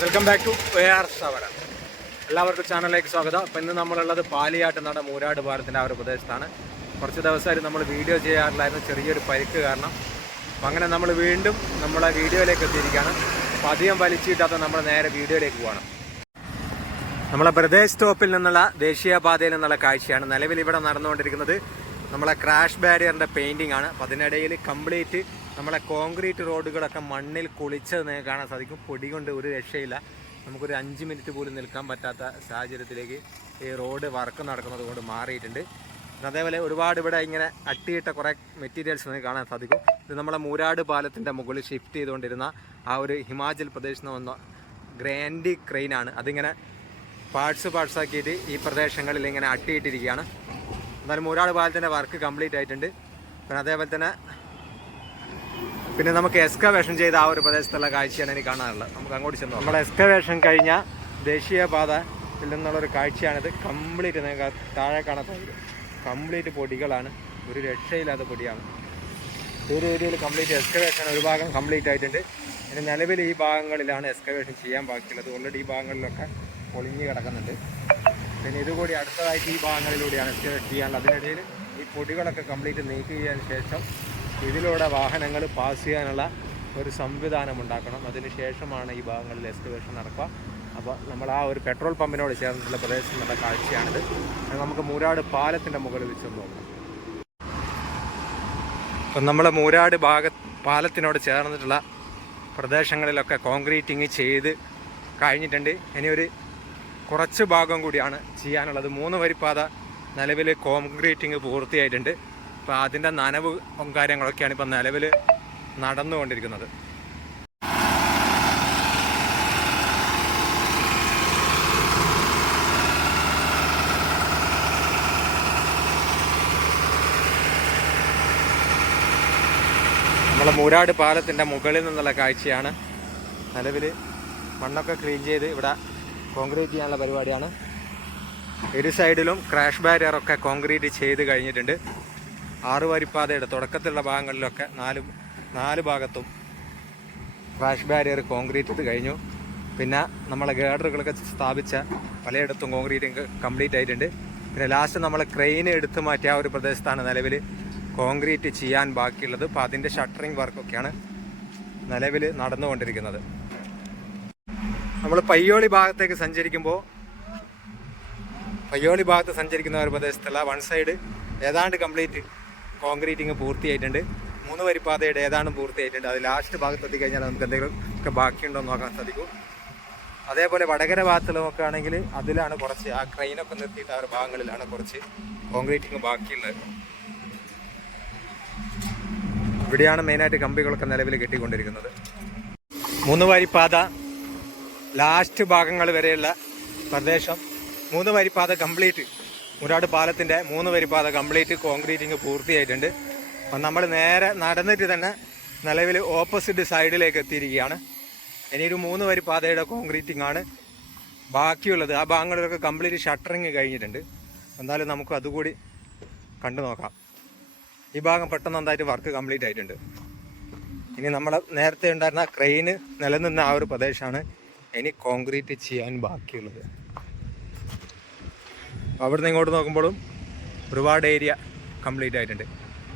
Welcome back to A R Savara എല്ലാവർക്കും ചാനലിലേക്ക് സ്വാഗതം. അപ്പം ഇന്ന് നമ്മളുള്ളത് പാലിയാട്ട് നട മൂരാട് പാലത്തിന്റെ ആ ഒരു പ്രദേശത്താണ്. കുറച്ച് ദിവസമായിട്ട് നമ്മൾ വീഡിയോ ചെയ്യാറില്ലായിരുന്നു ചെറിയൊരു പരിക്ക് കാരണം. അപ്പം അങ്ങനെ നമ്മൾ വീണ്ടും നമ്മളെ വീഡിയോയിലേക്ക് എത്തിയിരിക്കുകയാണ്. അപ്പോൾ അധികം വലിച്ചിട്ടാത്ത നമ്മൾ നേരെ വീഡിയോയിലേക്ക് പോകണം നമ്മളെ പ്രദേശ് സ്റ്റോപ്പിൽ നിന്നുള്ള ദേശീയപാതയിൽ നിന്നുള്ള കാഴ്ചയാണ്. നിലവിൽ ഇവിടെ നടന്നുകൊണ്ടിരിക്കുന്നത് നമ്മളെ ക്രാഷ് ബാരിയറിന്റെ പെയിന്റിംഗ് ആണ്. അപ്പം അതിനിടയിൽ കംപ്ലീറ്റ് നമ്മളെ കോൺക്രീറ്റ് റോഡുകളൊക്കെ മണ്ണിൽ കുളിച്ചത് കാണാൻ സാധിക്കും. പൊടി കൊണ്ട് ഒരു രക്ഷയില്ല. നമുക്കൊരു അഞ്ച് മിനിറ്റ് പോലും നിൽക്കാൻ പറ്റാത്ത സാഹചര്യത്തിലേക്ക് ഈ റോഡ് വർക്ക് നടക്കുന്നത് കൊണ്ട് മാറിയിട്ടുണ്ട്. അതേപോലെ ഒരുപാട് ഇവിടെ ഇങ്ങനെ അട്ടിയിട്ട കുറേ മെറ്റീരിയൽസ് നിങ്ങൾക്ക് കാണാൻ സാധിക്കും. ഇത് നമ്മളെ മൂരാട് പാലത്തിന്റെ മുകളിൽ ഷിഫ്റ്റ് ചെയ്തുകൊണ്ടിരുന്ന ആ ഒരു ഹിമാചൽ പ്രദേശിൽ നിന്ന് വന്ന ഗ്രാൻഡി ക്രെയിനാണ് അതിങ്ങനെ പാർട്സ് പാർട്സ് ആക്കിയിട്ട് ഈ പ്രദേശങ്ങളിൽ ഇങ്ങനെ അട്ടിയിട്ടിരിക്കുകയാണ്. എന്നാലും മൂരാട് പാലത്തിന്റെ വർക്ക് കംപ്ലീറ്റ് ആയിട്ടുണ്ട്. പിന്നെ അതേപോലെ തന്നെ പിന്നെ നമുക്ക് എക്സ്കവേഷൻ ചെയ്ത ആ ഒരു പ്രദേശത്തുള്ള കാഴ്ചയാണ് എനിക്ക് കാണാനുള്ളത്. നമുക്ക് അങ്ങോട്ട് ചെന്നു നമ്മുടെ എക്സ്കവേഷൻ കഴിഞ്ഞ ദേശീയപാത ദേശീയപാതയിൽ നിന്നുള്ളൊരു കാഴ്ചയാണിത്. കംപ്ലീറ്റ് നിങ്ങൾക്ക് താഴെ കാണാത്തത് കംപ്ലീറ്റ് പൊടികളാണ്. ഒരു രക്ഷയില്ലാത്ത പൊടിയാണ്. ഒരു ഏരിയയിൽ കംപ്ലീറ്റ് എക്സ്കവേഷൻ ഒരു ഭാഗം കംപ്ലീറ്റ് ആയിട്ടുണ്ട്. പിന്നെ നിലവിൽ ഈ ഭാഗങ്ങളിലാണ് എക്സ്കവേഷൻ ചെയ്യാൻ ബാക്കിയുള്ളത്. ഓൾറെഡി ഈ ഭാഗങ്ങളിലൊക്കെ പൊളിഞ്ഞ് കിടക്കുന്നുണ്ട്. പിന്നെ ഇതുകൂടി അടുത്തതായിട്ട് ഈ ഭാഗങ്ങളിലൂടെയാണ് എക്സ്കവേഷൻ ചെയ്യാനുള്ളത്. അതിനിടയിൽ ഈ പൊടികളൊക്കെ കംപ്ലീറ്റ് നീക്കി ചെയ്യാൻ ശേഷം ഇതിലൂടെ വാഹനങ്ങൾ പാസ് ചെയ്യാനുള്ള ഒരു സംവിധാനം ഉണ്ടാക്കണം. അതിന് ശേഷമാണ് ഈ ഭാഗങ്ങളിൽ എക്സ്കവേഷൻ നടക്കുക. അപ്പോൾ നമ്മൾ ആ ഒരു പെട്രോൾ പമ്പിനോട് ചേർന്നിട്ടുള്ള പ്രദേശത്തുള്ള കാഴ്ചയാണിത്. നമുക്ക് മൂരാട് പാലത്തിന്റെ മുകളിൽ വെച്ചൊന്ന് നോക്കാം. അപ്പം നമ്മൾ മൂരാട് ഭാഗ പാലത്തിനോട് ചേർന്നിട്ടുള്ള പ്രദേശങ്ങളിലൊക്കെ കോൺക്രീറ്റിങ് ചെയ്ത് കഴിഞ്ഞിട്ടുണ്ട്. ഇനി ഒരു കുറച്ച് ഭാഗം കൂടിയാണ് ചെയ്യാനുള്ളത്. മൂന്ന് വരിപ്പാത നിലവിൽ കോൺക്രീറ്റിങ് പൂർത്തിയായിട്ടുണ്ട്. അപ്പോൾ അതിന്റെ നനവ് കാര്യങ്ങളൊക്കെയാണ് ഇപ്പം നിലവിൽ നടന്നുകൊണ്ടിരിക്കുന്നത്. നമ്മളെ മൂരാട് പാലത്തിന്റെ മുകളിൽ നിന്നുള്ള കാഴ്ചയാണ് നിലവിൽ മണ്ണൊക്കെ ക്ലീൻ ചെയ്ത് ഇവിടെ കോൺക്രീറ്റ് ചെയ്യാനുള്ള പരിപാടിയാണ്. ഇരു സൈഡിലും ക്രാഷ് ബാരിയറൊക്കെ കോൺക്രീറ്റ് ചെയ്ത് കഴിഞ്ഞിട്ടുണ്ട്. ആറ് വരിപ്പാതയുടെ തുടക്കത്തിലുള്ള ഭാഗങ്ങളിലൊക്കെ നാല് നാല് ഭാഗത്തും ക്രാഷ് ബാരിയർ കോൺക്രീറ്റ് ഇത് കഴിഞ്ഞു. പിന്നെ നമ്മളെ ഗേഡറുകളൊക്കെ സ്ഥാപിച്ച പലയിടത്തും കോൺക്രീറ്റ് കംപ്ലീറ്റ് ആയിട്ടുണ്ട്. പിന്നെ ലാസ്റ്റ് നമ്മൾ ക്രെയിൻ എടുത്തു മാറ്റിയ ആ ഒരു പ്രദേശത്താണ് നിലവിൽ കോൺക്രീറ്റ് ചെയ്യാൻ ബാക്കിയുള്ളത്. അപ്പോൾ അതിന്റെ ഷട്ടറിങ് വർക്കൊക്കെയാണ് നിലവിൽ നടന്നുകൊണ്ടിരിക്കുന്നത്. നമ്മൾ പയ്യോളി ഭാഗത്തേക്ക് സഞ്ചരിക്കുമ്പോൾ പയ്യോളി ഭാഗത്ത് സഞ്ചരിക്കുന്ന ഒരു പ്രദേശത്തുള്ള വൺ സൈഡ് ഏതാണ്ട് കംപ്ലീറ്റ് കോൺക്രീറ്റിങ് പൂർത്തിയായിട്ടുണ്ട്. മൂന്ന് വരിപ്പാതയുടെ ഏതാണ്ട് പൂർത്തിയായിട്ടുണ്ട്. അത് ലാസ്റ്റ് ഭാഗത്ത് എത്തിക്കഴിഞ്ഞാൽ നമുക്ക് എന്തെങ്കിലും ഒക്കെ ബാക്കിയുണ്ടോ എന്ന് നോക്കാൻ സാധിക്കും. അതേപോലെ വടകര ഭാഗത്തുള്ള നോക്കുകയാണെങ്കിൽ അതിലാണ് കുറച്ച് ആ ക്രെയിനൊക്കെ നിർത്തിയിട്ട് ആ ഭാഗങ്ങളിലാണ് കുറച്ച് കോൺക്രീറ്റിങ് ബാക്കിയുള്ളത്. ഇവിടെയാണ് മെയിനായിട്ട് കമ്പികളൊക്കെ നിലവിൽ കെട്ടിക്കൊണ്ടിരിക്കുന്നത്. മൂന്ന് വരിപ്പാത ലാസ്റ്റ് ഭാഗങ്ങൾ വരെയുള്ള പ്രദേശം. മൂന്ന് വരിപ്പാത കംപ്ലീറ്റ് മുരാട് പാലത്തിന്റെ മൂന്ന് വരിപ്പാത കംപ്ലീറ്റ് കോൺക്രീറ്റിങ് പൂർത്തിയായിട്ടുണ്ട്. അപ്പം നമ്മൾ നേരെ നടന്നിട്ട് തന്നെ നിലവിൽ ഓപ്പോസിറ്റ് സൈഡിലേക്ക് എത്തിയിരിക്കുകയാണ്. ഇനി ഒരു മൂന്ന് വരിപ്പാതയുടെ കോൺക്രീറ്റിംഗ് ആണ്. ബാക്കിയുള്ളത് ആ ഭാഗങ്ങളിലൊക്കെ കംപ്ലീറ്റ് ഷട്ടറിങ് കഴിഞ്ഞിട്ടുണ്ട്. എന്നാലും നമുക്ക് അതുകൂടി കണ്ടു നോക്കാം. ഈ ഭാഗം പെട്ടെന്ന് നന്നായിട്ട് വർക്ക് കംപ്ലീറ്റ് ആയിട്ടുണ്ട്. ഇനി നമ്മൾ നേരത്തെ ഉണ്ടായിരുന്ന ക്രെയിന് നിലനിന്ന ആ ഒരു പ്രദേശമാണ് ഇനി കോൺക്രീറ്റ് ചെയ്യാൻ ബാക്കിയുള്ളത്. അവിടെ നിന്ന് ഇങ്ങോട്ട് നോക്കുമ്പോഴും ഒരുപാട് ഏരിയ കംപ്ലീറ്റ് ആയിട്ടുണ്ട്.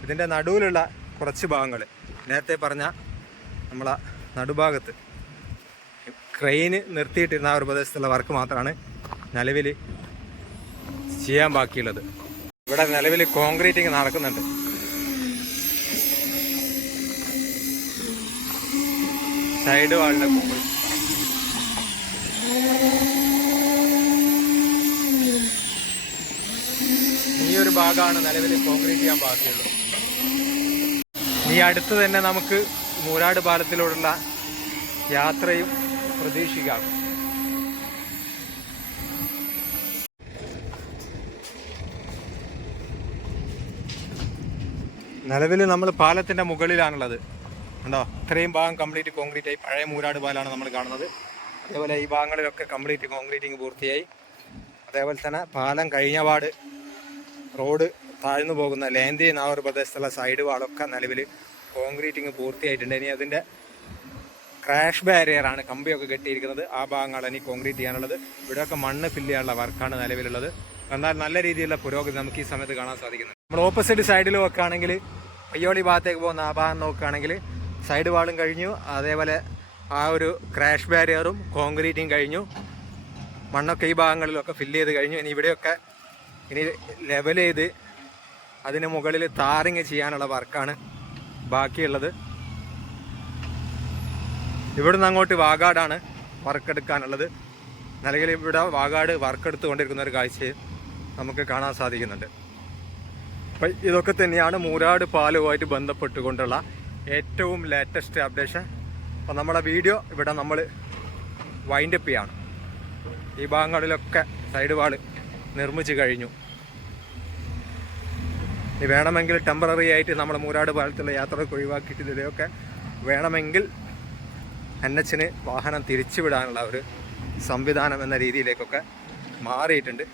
ഇതിന്റെ നടുവിലുള്ള കുറച്ച് ഭാഗങ്ങൾ നേരത്തെ പറഞ്ഞ നമ്മളെ നടുഭാഗത്ത് ക്രെയിന് നിർത്തിയിട്ടിരുന്ന ആ ഒരു പ്രദേശത്തുള്ള വർക്ക് മാത്രമാണ് നിലവിൽ ചെയ്യാൻ ബാക്കിയുള്ളത്. ഇവിടെ നിലവിൽ കോൺക്രീറ്റിങ് നടക്കുന്നുണ്ട്. സൈഡ് വാളിന്റെ ഈ ഒരു ഭാഗമാണ് നിലവിൽ കോൺക്രീറ്റ് ചെയ്യാൻ ബാക്കിയുള്ളത്. ഈ അടുത്ത് തന്നെ നമുക്ക് മൂരാട് പാലത്തിലൂടെയുള്ള യാത്രയും പ്രതീക്ഷിക്കാം. നിലവിൽ നമ്മൾ പാലത്തിന്റെ മുകളിലാണുള്ളത്. ഉണ്ടോ ഇത്രയും ഭാഗം കംപ്ലീറ്റ് കോൺക്രീറ്റ് ആയി. പഴയ മൂരാട് പാലാണ് നമ്മൾ കാണുന്നത്. അതേപോലെ ഈ ഭാഗങ്ങളിലൊക്കെ കംപ്ലീറ്റ് കോൺക്രീറ്റിങ് പൂർത്തിയായി. അതേപോലെ തന്നെ പാലം കഴിഞ്ഞ പാട് റോഡ് താഴ്ന്നു പോകുന്ന ലേന്തി എന്ന ഒരു പ്രദേശത്തുള്ള സൈഡ് വാളൊക്കെ നിലവിൽ കോൺക്രീറ്റിങ് പൂർത്തിയായിട്ടുണ്ട്. ഇനി അതിന്റെ ക്രാഷ് ബാരിയറാണ് കമ്പിയൊക്കെ കെട്ടിയിരിക്കുന്നത്. ആ ഭാഗങ്ങളാണ് ഇനി കോൺക്രീറ്റ് ചെയ്യാനുള്ളത്. ഇവിടെയൊക്കെ മണ്ണ് ഫില്ല് ചെയ്യാനുള്ള വർക്കാണ് നിലവിലുള്ളത്. എന്നാൽ നല്ല രീതിയിലുള്ള പുരോഗതി നമുക്ക് ഈ സമയത്ത് കാണാൻ സാധിക്കുന്നുണ്ട് നമ്മൾ ഓപ്പോസിറ്റ് സൈഡിൽ നോക്കുകയാണെങ്കിൽ പയ്യോളി ഭാഗത്തേക്ക് പോകുന്ന ആ ഭാഗം നോക്കുകയാണെങ്കിൽ സൈഡ് വാളും കഴിഞ്ഞു. അതേപോലെ ആ ഒരു ക്രാഷ് ബാരിയറും കോൺക്രീറ്റും കഴിഞ്ഞു. മണ്ണൊക്കെ ഈ ഭാഗങ്ങളിലൊക്കെ ഫില്ല് ചെയ്ത് കഴിഞ്ഞു. ഇനി ഇവിടെയൊക്കെ ഇനി ലെവൽ ചെയ്ത് അതിന് മുകളിൽ താറിങ് ചെയ്യാനുള്ള വർക്കാണ് ബാക്കിയുള്ളത്. ഇവിടുന്ന് അങ്ങോട്ട് വാഗാടാണ് വർക്ക് എടുക്കാനുള്ളത് നിലവിൽ ഇവിടെ വാഗാട് വർക്ക് എടുത്തുകൊണ്ടിരിക്കുന്ന ഒരു കാഴ്ചയും നമുക്ക് കാണാൻ സാധിക്കുന്നുണ്ട്. അപ്പം ഇതൊക്കെ തന്നെയാണ് മൂരാട് പാലുമായിട്ട് ബന്ധപ്പെട്ടുകൊണ്ടുള്ള ഏറ്റവും ലേറ്റസ്റ്റ് അപ്ഡേഷൻ അപ്പം നമ്മുടെ വീഡിയോ ഇവിടെ നമ്മൾ വൈൻഡപ്പ് ചെയ്യാണ്. ഈ ഭാഗങ്ങളിലൊക്കെ സൈഡ് വാൾ നിർമ്മിച്ചു കഴിഞ്ഞു. ഇനി വേണമെങ്കിൽ ടെമ്പററി ആയിട്ട് നമ്മുടെ മൂരാട് പാലത്തുള്ള യാത്രയൊക്കെ ഒഴിവാക്കിയിട്ട് ഇതിലെയൊക്കെ വേണമെങ്കിൽ എൻ എച്ചിന് വാഹനം തിരിച്ചുവിടാനുള്ള ഒരു സംവിധാനം എന്ന രീതിയിലേക്കൊക്കെ മാറിയിട്ടുണ്ട്.